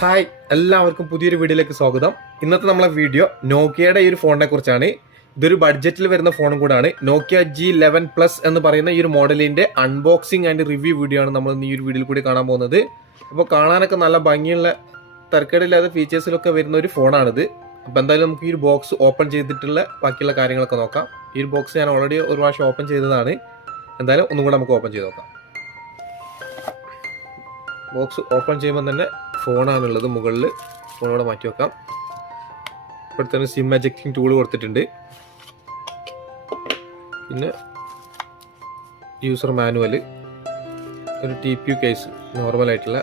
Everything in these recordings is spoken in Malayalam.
ഹായ്, എല്ലാവർക്കും പുതിയൊരു വീഡിയോയിലേക്ക് സ്വാഗതം. ഇന്നത്തെ നമ്മളെ വീഡിയോ നോക്കിയയുടെ ഈ ഒരു ഫോണിനെ കുറിച്ചാണ്. ഇതൊരു ബഡ്ജറ്റിൽ വരുന്ന ഫോണും കൂടാണ്. നോക്കിയ G11 എന്ന് പറയുന്ന ഈ ഒരു മോഡലിന്റെ അൺബോക്സിംഗ് ആൻഡ് റിവ്യൂ വീഡിയോ ആണ് നമ്മൾ ഈ ഒരു വീഡിയോയിൽ കൂടി കാണാൻ പോകുന്നത്. അപ്പോൾ കാണാനൊക്കെ നല്ല ഭംഗിയുള്ള തരക്കേടില്ലാത്ത ഫീച്ചേഴ്സിലൊക്കെ വരുന്ന ഒരു ഫോണാണിത്. അപ്പോൾ എന്തായാലും നമുക്ക് ഈ ഒരു ബോക്സ് ഓപ്പൺ ചെയ്തിട്ടുള്ള ബാക്കിയുള്ള കാര്യങ്ങളൊക്കെ നോക്കാം. ഈ ഒരു ബോക്സ് ഞാൻ ഓൾറെഡി ഒരു പ്രാവശ്യം ഓപ്പൺ ചെയ്തതാണ്. എന്തായാലും ഒന്നും കൂടെ നമുക്ക് ഓപ്പൺ ചെയ്ത് നോക്കാം. ബോക്സ് ഓപ്പൺ ചെയ്യുമ്പോൾ തന്നെ ഫോണാണുള്ളത്. മുകളിൽ ഫോണോടെ മാറ്റി വെക്കാം. ഇവിടെ തന്നെ സിം എജക്റ്റിംഗ് ടൂൾ കൊടുത്തിട്ടുണ്ട്. പിന്നെ യൂസർ മാനുവൽ, ഒരു TPU കേസ്, നോർമലായിട്ടുള്ള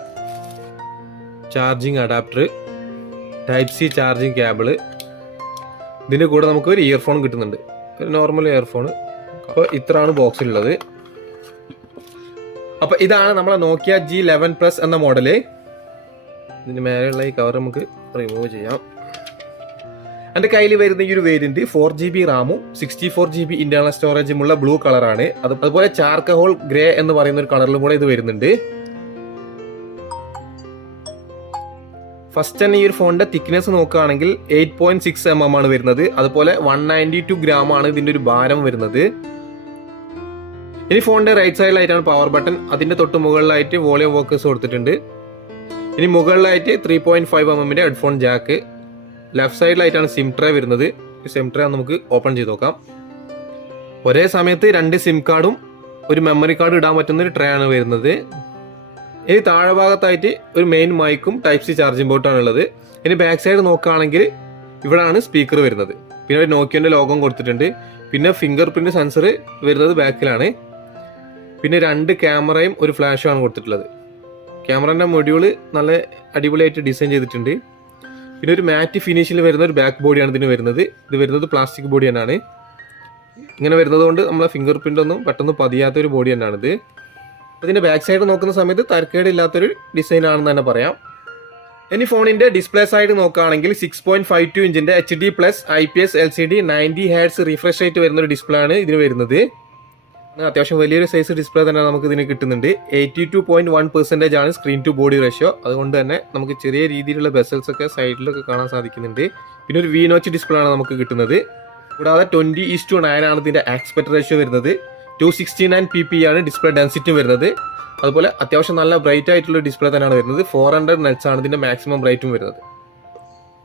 charging adapter, type C charging cable. ഇതിൻ്റെ കൂടെ നമുക്ക് ഒരു ഇയർഫോൺ കിട്ടുന്നുണ്ട്, ഒരു നോർമൽ ഇയർഫോൺ. അപ്പോൾ ഇത്രയാണ് ബോക്സിലുള്ളത്. അപ്പോൾ ഇതാണ് നമ്മളെ നോക്കിയ G11 എന്ന മോഡല്. ഇതിന് മേലെയുള്ള ഈ കവർ നമുക്ക് റിമൂവ് ചെയ്യാം. എൻ്റെ കയ്യിൽ വരുന്ന ഈ ഒരു വേരിയന്റ് 4GB റാമും 64GB ഇന്റേണൽ സ്റ്റോറേജുമുള്ള ബ്ലൂ കളറാണ്. അതുപോലെ ചാർക്കഹോൾ ഗ്രേ എന്ന് പറയുന്ന ഒരു കളറിലും കൂടെ ഇത് വരുന്നുണ്ട്. ഫസ്റ്റ് തന്നെ ഈ ഒരു ഫോണിന്റെ തിക്നെസ് നോക്കുകയാണെങ്കിൽ 8.6 mm ആണ് വരുന്നത്. അതുപോലെ 192 gram ആണ് ഇതിന്റെ ഒരു ഭാരം വരുന്നത്. ഇനി ഫോണിന്റെ റൈറ്റ് സൈഡിലായിട്ടാണ് പവർ ബട്ടൺ. അതിന്റെ തൊട്ട് മുകളിലായിട്ട് വോളിയം വോക്കേഴ്സ് കൊടുത്തിട്ടുണ്ട്. ഇനി മുകളിലായിട്ട് 3.5 mm ഹെഡ്ഫോൺ ജാക്ക്. ലെഫ്റ്റ് സൈഡിലായിട്ടാണ് സിം ട്രേ വരുന്നത്. ഈ സിം ട്രേ നമുക്ക് ഓപ്പൺ ചെയ്ത് നോക്കാം. ഒരേ സമയത്ത് 2 സിം കാർഡും ഒരു മെമ്മറി കാർഡ് ഇടാൻ പറ്റുന്ന ഒരു ട്രേ ആണ് വരുന്നത്. ഇനി താഴെ ഭാഗത്തായിട്ട് ഒരു മെയിൻ മൈക്കും ടൈപ്പ് C ചാർജിംഗ് പോർട്ടാണ് ഉള്ളത്. ഇനി ബാക്ക് സൈഡ് നോക്കുകയാണെങ്കിൽ ഇവിടെയാണ് സ്പീക്കർ വരുന്നത്. പിന്നെ ഒരു നോക്കിയന്റെ ലോഗോ കൊടുത്തിട്ടുണ്ട്. പിന്നെ ഫിംഗർ പ്രിന്റ് സെൻസർ വരുന്നത് ബാക്കിലാണ്. പിന്നെ 2 ക്യാമറയും ഒരു ഫ്ലാഷും ആണ് കൊടുത്തിട്ടുള്ളത്. ക്യാമറന്റെ മൊഡ്യൂള് നല്ല അടിപൊളിയായിട്ട് ഡിസൈൻ ചെയ്തിട്ടുണ്ട്. പിന്നെ ഒരു മാറ്റ് ഫിനിഷിൽ വരുന്ന ഒരു ബാക്ക് ബോഡിയാണ് ഇതിന് വരുന്നത്. ഇത് വരുന്നത് പ്ലാസ്റ്റിക് ബോഡി തന്നെയാണ്. ഇങ്ങനെ വരുന്നത് കൊണ്ട് നമ്മളെ ഫിംഗർ പ്രിന്റ് ഒന്നും പെട്ടെന്ന് പതിയാത്തൊരു ബോഡി തന്നെയാണിത്. ഇതിന്റെ ബാക്ക് സൈഡ് നോക്കുന്ന സമയത്ത് തരക്കേടില്ലാത്തൊരു ഡിസൈൻ ആണെന്ന് തന്നെ പറയാം. ഇനി ഫോണിന്റെ ഡിസ്പ്ലേ സൈഡ് നോക്കുകയാണെങ്കിൽ 6.52 ഇഞ്ചിന്റെ HD+ IPS LCD 90 Hz refresh rate വരുന്ന ഒരു ഡിസ്പ്ലേ ആണ് ഇതിന് വരുന്നത്. അത്യാവശ്യം വലിയൊരു സൈസ് ഡിസ്പ്ലേ തന്നെ നമുക്ക് ഇതിന് കിട്ടുന്നുണ്ട്. 82.1% ആണ് സ്ക്രീൻ ടു ബോഡി റേഷ്യോ. അതുകൊണ്ട് തന്നെ നമുക്ക് ചെറിയ രീതിയിലുള്ള ബെസൽസ് ഒക്കെ സൈഡിലൊക്കെ കാണാൻ സാധിക്കുന്നുണ്ട്. പിന്നെ ഒരു V-notch ഡിസ്പ്ലേ ആണ് നമുക്ക് കിട്ടുന്നത്. കൂടാതെ 20:9 ആണ് ഇതിന്റെ ആസ്പെക്ട് റേഷ്യോ വരുന്നത്. 269 ppi ആണ് ഡിസ്പ്ലേ ഡെൻസിറ്റി വരുന്നത്. അതുപോലെ അത്യാവശ്യം നല്ല ബ്രൈറ്റ് ആയിട്ടുള്ള ഡിസ്പ്ലേ തന്നെയാണ് വരുന്നത്. 400 nits ആണ് ഇതിന്റെ മാക്സിമം ബ്രൈറ്റും വരുന്നത്.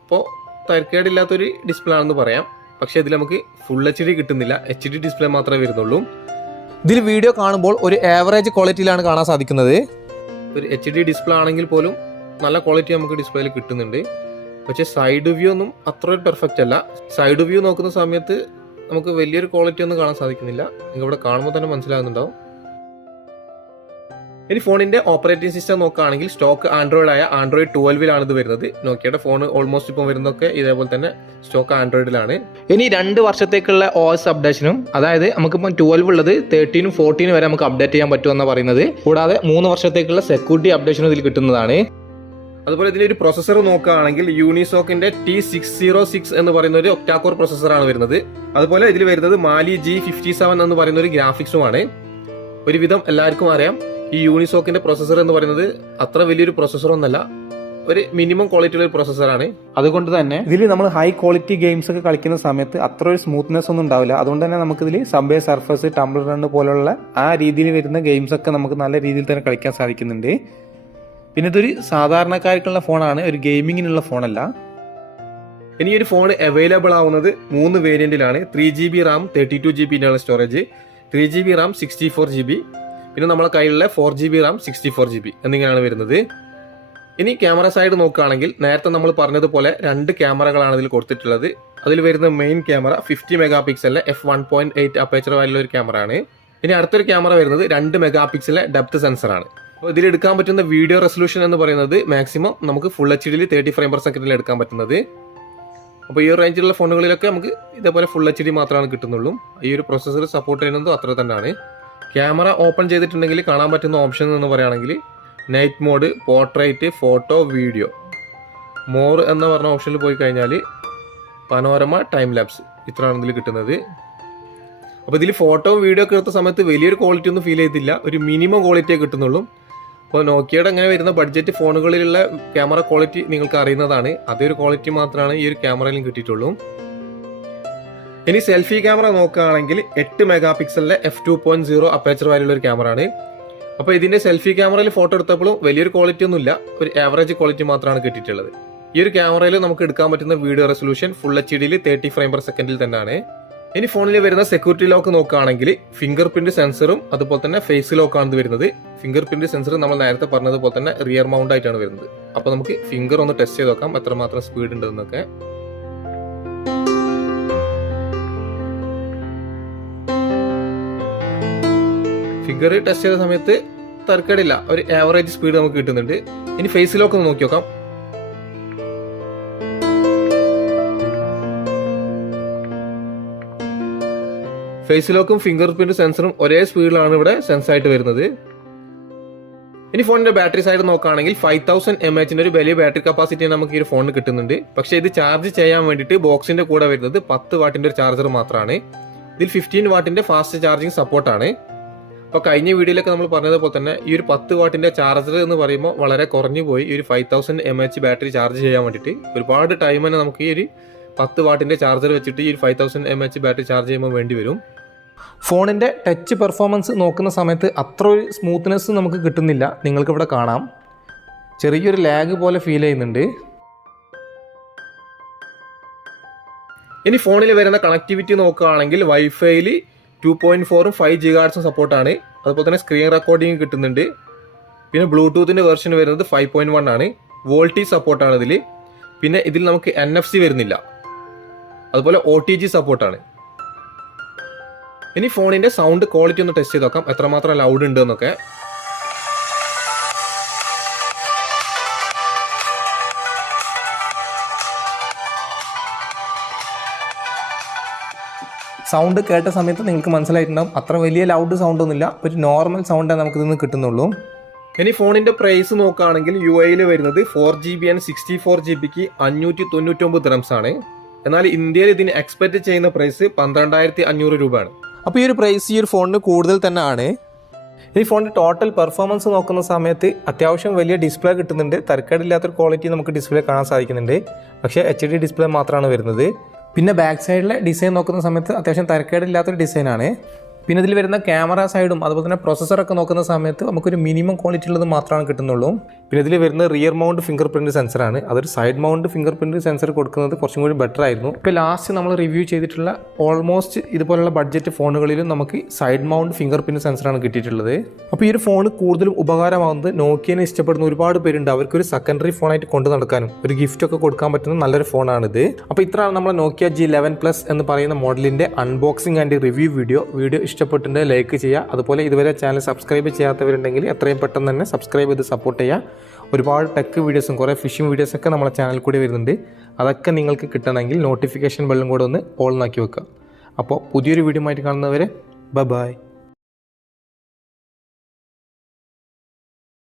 അപ്പോൾ തരക്കേടില്ലാത്തൊരു ഡിസ്പ്ലേ ആണെന്ന് പറയാം. പക്ഷേ ഇതിൽ നമുക്ക് ഫുൾ HD കിട്ടുന്നില്ല, HD ഡിസ്പ്ലേ മാത്രമേ വരുന്നുള്ളൂ. ഇതിൽ വീഡിയോ കാണുമ്പോൾ ഒരു ആവറേജ് ക്വാളിറ്റിയിലാണ് കാണാൻ സാധിക്കുന്നത്. ഒരു HD ഡിസ്പ്ലേ ആണെങ്കിൽ പോലും നല്ല ക്വാളിറ്റി നമുക്ക് ഡിസ്പ്ലേയിൽ കിട്ടുന്നുണ്ട്. പക്ഷേ സൈഡ് വ്യൂ ഒന്നും അത്ര പെർഫെക്റ്റ് അല്ല. സൈഡ് വ്യൂ നോക്കുന്ന സമയത്ത് നമുക്ക് വലിയൊരു ക്വാളിറ്റി ഒന്നും കാണാൻ സാധിക്കുന്നില്ല. നിങ്ങൾ ഇവിടെ കാണുമ്പോൾ തന്നെ മനസ്സിലാകുന്നുണ്ടാവും. ഇനി ഫോണിന്റെ ഓപ്പറേറ്റിംഗ് സിസ്റ്റം നോക്കുകയാണെങ്കിൽ സ്റ്റോക്ക് ആൻഡ്രോയിഡ് ആയ Android 12 ഇത് വരുന്നത്. നോക്കിയുടെ ഫോൺ ഓൾമോസ്റ്റ് ഇപ്പോൾ വരുന്നതൊക്കെ ഇതേപോലെ തന്നെ സ്റ്റോക്ക് ആൻഡ്രോയിഡിലാണ്. ഇനി 2 വർഷത്തേക്കുള്ള OS അപ്ഡേഷനും, അതായത് നമുക്കിപ്പോൾ 12 ഉള്ളത് 13 14 വരെ നമുക്ക് അപ്ഡേറ്റ് ചെയ്യാൻ പറ്റുമെന്നാണ് പറയുന്നത്. കൂടാതെ 3 വർഷത്തേക്കുള്ള സെക്യൂരിറ്റി അപ്ഡേഷനും ഇതിൽ കിട്ടുന്നതാണ്. അതുപോലെ ഇതിലൊരു പ്രൊസസ്സർ നോക്കുകയാണെങ്കിൽ യൂണിസോക്കിന്റെ T606 എന്ന് പറയുന്ന ഒരു ഒക്ടാകോർ പ്രൊസസ്സറാണ് വരുന്നത്. അതുപോലെ ഇതിൽ വരുന്നത് മാലി G57 എന്ന് പറയുന്ന ഒരു ഗ്രാഫിക്സുമാണ്. ഒരുവിധം എല്ലാവർക്കും അറിയാം ഈ യൂണിസോക്കിന്റെ പ്രൊസസ്സർ എന്ന് പറയുന്നത് അത്ര വലിയൊരു പ്രൊസസ്സർ ഒന്നല്ല, ഒരു മിനിമം ക്വാളിറ്റിയുള്ള ഒരു പ്രൊസസ്സറാണ്. അതുകൊണ്ട് തന്നെ ഇതിൽ നമ്മൾ ഹൈ ക്വാളിറ്റി ഗെയിംസ് ഒക്കെ കളിക്കുന്ന സമയത്ത് അത്ര ഒരു സ്മൂത്ത്നെസ് ഒന്നും ഉണ്ടാവില്ല. അതുകൊണ്ട് തന്നെ നമുക്ക് ഇതിൽ സബ്വേ സർഫസ്, ടംബിൾ റൺ പോലുള്ള ആ രീതിയിൽ വരുന്ന ഗെയിംസ് ഒക്കെ നമുക്ക് നല്ല രീതിയിൽ തന്നെ കളിക്കാൻ സാധിക്കുന്നുണ്ട്. പിന്നെ ഇതൊരു സാധാരണക്കാർക്കുള്ള ഫോണാണ്, ഒരു ഗെയിമിങ്ങിനുള്ള ഫോണല്ല. ഇനി ഒരു ഫോൺ അവൈലബിൾ ആവുന്നത് 3 വേരിയന്റിലാണ്. 3GB Ram, 32GB internal storage, 3GB Ram, 64GB, പിന്നെ നമ്മളെ കയ്യിലുള്ള 4GB റാം, 64GB എന്നിങ്ങനെയാണ് വരുന്നത്. ഇനി ക്യാമറ സൈഡ് നോക്കുകയാണെങ്കിൽ നേരത്തെ നമ്മൾ പറഞ്ഞതുപോലെ 2 ക്യാമറകളാണ് ഇതിൽ കൊടുത്തിട്ടുള്ളത്. അതിൽ വരുന്ന main camera 50 MP f1.8 aperture വാല്യുള്ള ഒരു ക്യാമറ ആണ്. ഇനി അടുത്തൊരു ക്യാമറ വരുന്നത് 2 MP ഡെപ്ത് സെൻസറാണ്. അപ്പോൾ ഇതിൽ എടുക്കാൻ പറ്റുന്ന വീഡിയോ റെസൊല്യൂഷൻ എന്ന് പറയുന്നത് മാക്സിമം നമുക്ക് ഫുൾ HDയിൽ 30 frames/second എടുക്കാൻ പറ്റുന്നത്. അപ്പോൾ ഈ റേഞ്ചിലുള്ള ഫോണുകളിലൊക്കെ നമുക്ക് ഇതേപോലെ ഫുൾ HD മാത്രമാണ് കിട്ടുന്നുള്ളൂ. ഈ ഒരു പ്രൊസസ്സർ സപ്പോർട്ട് ചെയ്യുന്നതും അത്ര തന്നെയാണ്. ക്യാമറ ഓപ്പൺ ചെയ്തിട്ടുണ്ടെങ്കിൽ കാണാൻ പറ്റുന്ന ഓപ്ഷൻ എന്ന് പറയുകയാണെങ്കിൽ night mode, portrait, photo, video, more എന്ന് പറഞ്ഞ ഓപ്ഷനിൽ പോയി കഴിഞ്ഞാൽ പനോരമ, ടൈം ലാപ്സ്, ഇത്രയാണ് ഇതിൽ കിട്ടുന്നത്. അപ്പോൾ ഇതിൽ ഫോട്ടോ വീഡിയോ ഒക്കെ എടുത്ത സമയത്ത് വലിയൊരു ക്വാളിറ്റി ഒന്നും ഫീൽ ചെയ്തില്ല, ഒരു മിനിമം ക്വാളിറ്റിയെ കിട്ടുന്നുള്ളൂ. അപ്പോൾ നോക്കിയയുടെ അങ്ങനെ വരുന്ന ബഡ്ജറ്റ് ഫോണുകളിലുള്ള ക്യാമറ ക്വാളിറ്റി നിങ്ങൾക്ക് അറിയുന്നതാണ്. അതേ ഒരു ക്വാളിറ്റി മാത്രമാണ് ഈ ഒരു ക്യാമറയിലും കിട്ടിയിട്ടുള്ളൂ. ഇനി സെൽഫി ക്യാമറ നോക്കുകയാണെങ്കിൽ 8 മെഗാ പിക്സലിലെ f2.0 അപ്പേച്ചർ വാല്യുള്ള ഒരു ക്യാമറ ആണ്. അപ്പോൾ ഇതിന്റെ സെൽഫി ക്യാമറയിൽ ഫോട്ടോ എടുത്തപ്പോഴും വലിയൊരു ക്വാളിറ്റി ഒന്നുമില്ല, ഒരു ആവറേജ് ക്വാളിറ്റി മാത്രമാണ് കിട്ടിയിട്ടുള്ളത്. ഈ ഒരു ക്യാമറയിൽ നമുക്ക് എടുക്കാൻ പറ്റുന്ന വീഡിയോ റെസൊല്യൂഷൻ ഫുൾ HDയിൽ 30 ഫ്രെയിം പെർ സെക്കൻഡിൽ തന്നെയാണ്. ഇനി ഫോണിൽ വരുന്ന സെക്യൂരിറ്റി ലോക്ക് നോക്കുകയാണെങ്കിൽ ഫിംഗർ പ്രിന്റ് സെൻസറും അതുപോലെ തന്നെ ഫേസ് ലോക്കാണ് വരുന്നത്. ഫിംഗർ പ്രിന്റ് സെൻസർ നമ്മൾ നേരത്തെ പറഞ്ഞതുപോലെ തന്നെ റിയർ മൗണ്ട് ആയിട്ടാണ് വരുന്നത്. അപ്പോൾ നമുക്ക് ഫിംഗർ ഒന്ന് ടെസ്റ്റ് ചെയ്ത് നോക്കാം എത്രമാത്രം സ്പീഡ് ഉണ്ടെന്നൊക്കെ. ഫിംഗർ ടെസ്റ്റ് ചെയ്ത സമയത്ത് തരക്കേടില്ല, ഒരു ആവറേജ് സ്പീഡ് നമുക്ക് കിട്ടുന്നുണ്ട്. ഇനി ഫേസ് ലോക്ക് ഒന്ന് നോക്കി നോക്കാം. ഫേസ് ലോക്കും ഫിംഗർ പ്രിന്റ് സെൻസറും ഒരേ സ്പീഡിലാണ് ഇവിടെ സെൻസ് ആയിട്ട് വരുന്നത്. ഇനി ഫോണിന്റെ ബാറ്ററി സൈഡ് നോക്കുകയാണെങ്കിൽ 5000 mAh ഒരു വലിയ ബാറ്ററി കപ്പാസിറ്റി നമുക്ക് ഈ ഫോണിന് കിട്ടുന്നുണ്ട്. പക്ഷേ ഇത് ചാർജ് ചെയ്യാൻ വേണ്ടിയിട്ട് ബോക്സിന്റെ കൂടെ വരുന്നത് 10 വാട്ടിന്റെ ഒരു ചാർജർ മാത്രമാണ്. ഇതിൽ 15 വാട്ടിന്റെ ഫാസ്റ്റ് ചാർജിങ് സപ്പോർട്ടാണ്. അപ്പോൾ കഴിഞ്ഞ വീഡിയോയിലൊക്കെ നമ്മൾ പറഞ്ഞതുപോലെ തന്നെ ഈ ഒരു 10 വാട്ടിന്റെ ചാർജർ എന്ന് പറയുമ്പോൾ വളരെ കുറഞ്ഞു പോയി. ഈ ഒരു 5000 mAh ബാറ്ററി ചാർജ് ചെയ്യാൻ വേണ്ടിയിട്ട് ഒരുപാട് ടൈം തന്നെ നമുക്ക് ഈ ഒരു 10 വാട്ടിന്റെ ചാർജർ വെച്ചിട്ട് ഈ ഒരു 5000 mAh ബാറ്ററി ചാർജ് ചെയ്യുമ്പോൾ വേണ്ടി വരും. ഫോണിൻ്റെ ടച്ച് പെർഫോമൻസ് നോക്കുന്ന സമയത്ത് അത്ര ഒരു സ്മൂത്ത്നെസ് നമുക്ക് കിട്ടുന്നില്ല. നിങ്ങൾക്കിവിടെ കാണാം, ചെറിയൊരു ലാഗ് പോലെ ഫീൽ ചെയ്യുന്നുണ്ട്. ഇനി ഫോണിൽ വരുന്ന കണക്ടിവിറ്റി നോക്കുകയാണെങ്കിൽ വൈഫൈയിൽ 2.4ഉം 5 GHz സപ്പോർട്ടാണ്. അതുപോലെ തന്നെ സ്ക്രീൻ റെക്കോർഡിംഗ് കിട്ടുന്നുണ്ട്. പിന്നെ ബ്ലൂടൂത്തിൻ്റെ വെർഷൻ വരുന്നത് 5.1 ആണ്. വോൾട്ടേജ് സപ്പോർട്ടാണ് ഇതിൽ. പിന്നെ ഇതിൽ നമുക്ക് NFC വരുന്നില്ല. അതുപോലെ OTG സപ്പോർട്ടാണ്. ഇനി ഫോണിന്റെ സൗണ്ട് ക്വാളിറ്റി ഒന്ന് ടെസ്റ്റ് ചെയ്ത് നോക്കാം എത്രമാത്രം ലൗഡ് ഉണ്ട് എന്നൊക്കെ. സൗണ്ട് കേട്ട സമയത്ത് നിങ്ങൾക്ക് മനസ്സിലായിട്ടുണ്ടാവും അത്ര വലിയ ലൗഡ് സൗണ്ട് ഒന്നുമില്ല, ഒരു നോർമൽ സൗണ്ടേ നമുക്ക് ഇതിന് കിട്ടുന്നുള്ളൂ. ഇനി ഫോണിന്റെ പ്രൈസ് നോക്കുകയാണെങ്കിൽ UAE വരുന്നത് 4GB and 64GBക്ക് 599 ദിർഹംസ് ആണ്. എന്നാൽ ഇന്ത്യയിൽ ഇതിന് എക്സ്പെക്ട് ചെയ്യുന്ന പ്രൈസ് 12,500 രൂപയാണ്. അപ്പോൾ ഈ ഒരു പ്രൈസ് ഈ ഒരു ഫോണിന് കൂടുതൽ തന്നെ ആണ്. ഈ ഫോണിൻ്റെ ടോട്ടൽ പെർഫോമൻസ് നോക്കുന്ന സമയത്ത് അത്യാവശ്യം വലിയ ഡിസ്പ്ലേ കിട്ടുന്നുണ്ട്. തരക്കേടില്ലാത്തൊരു ക്വാളിറ്റി നമുക്ക് ഡിസ്പ്ലേ കാണാൻ സാധിക്കുന്നുണ്ട്. പക്ഷേ HD ഡിസ്പ്ലേ മാത്രമാണ് വരുന്നത്. പിന്നെ ബാക്ക് സൈഡിലെ ഡിസൈൻ നോക്കുന്ന സമയത്ത് അത്യാവശ്യം തരക്കേടില്ലാത്തൊരു ഡിസൈനാണ്. പിന്നെ ഇതിൽ വരുന്ന ക്യാമറ സൈഡും അതുപോലെ തന്നെ പ്രൊസസ്സറൊക്കെ നോക്കുന്ന സമയത്ത് നമുക്കൊരു മിനിമം ക്വാളിറ്റി ഉള്ളത് മാത്രമാണ് കിട്ടുന്നുള്ളൂ. പിന്നെ ഇതിൽ വരുന്ന റിയർ മൗണ്ട് ഫിംഗർ പ്രിൻറ്റ് സെൻസറാണ്. അതൊരു side mount finger print sensor കൊടുക്കുന്നത് കുറച്ചും കൂടി ബെറ്റർ ആയിരുന്നു. ഇപ്പോൾ ലാസ്റ്റ് നമ്മൾ റിവ്യൂ ചെയ്തിട്ടുള്ള ഓൾമോസ്റ്റ് ഇതുപോലുള്ള ബഡ്ജറ്റ് ഫോണുകളിലും നമുക്ക് സൈഡ് മൗണ്ട് ഫിംഗർ പ്രിൻറ്റ് സെൻസറാണ് കിട്ടിയിട്ടുള്ളത്. അപ്പോൾ ഈ ഒരു ഫോൺ കൂടുതലും ഉപകാരമാകുന്നത് നോക്കിയനെ ഇഷ്ടപ്പെടുന്ന ഒരുപാട് പേരുണ്ട്. അവർക്കൊരു സെക്കൻഡറി ഫോണായിട്ട് കൊണ്ടു നടക്കാനും ഒരു ഗിഫ്റ്റൊക്കെ കൊടുക്കാൻ പറ്റുന്ന നല്ലൊരു ഫോണാണിത്. അപ്പോൾ ഇത്രയാണ് നമ്മുടെ Nokia G11+ എന്ന് പറയുന്ന മോഡലിൻ്റെ അൺബോക്സിംഗ് ആൻഡ് റിവ്യൂ വീഡിയോ ഇഷ്ടപ്പെട്ടിട്ടുണ്ടെങ്കിൽ ലൈക്ക് ചെയ്യുക. അതുപോലെ ഇതുവരെ ചാനൽ സബ്സ്ക്രൈബ് ചെയ്യാത്തവരുണ്ടെങ്കിൽ എത്രയും പെട്ടെന്ന് തന്നെ സബ്സ്ക്രൈബ് ചെയ്ത് സപ്പോർട്ട് ചെയ്യുക. ഒരുപാട് ടെക് വീഡിയോസും കുറേ ഫിഷിംഗ് വീഡിയോസൊക്കെ നമ്മുടെ ചാനൽ കൂടി വരുന്നുണ്ട്. അതൊക്കെ നിങ്ങൾക്ക് കിട്ടണമെങ്കിൽ നോട്ടിഫിക്കേഷൻ ബെല്ലും കൂടെ ഒന്ന് ഓൺ ആക്കി വെക്കുക. അപ്പോൾ പുതിയൊരു വീഡിയോ ആയിട്ട് കാണുന്നവരെ ബൈ.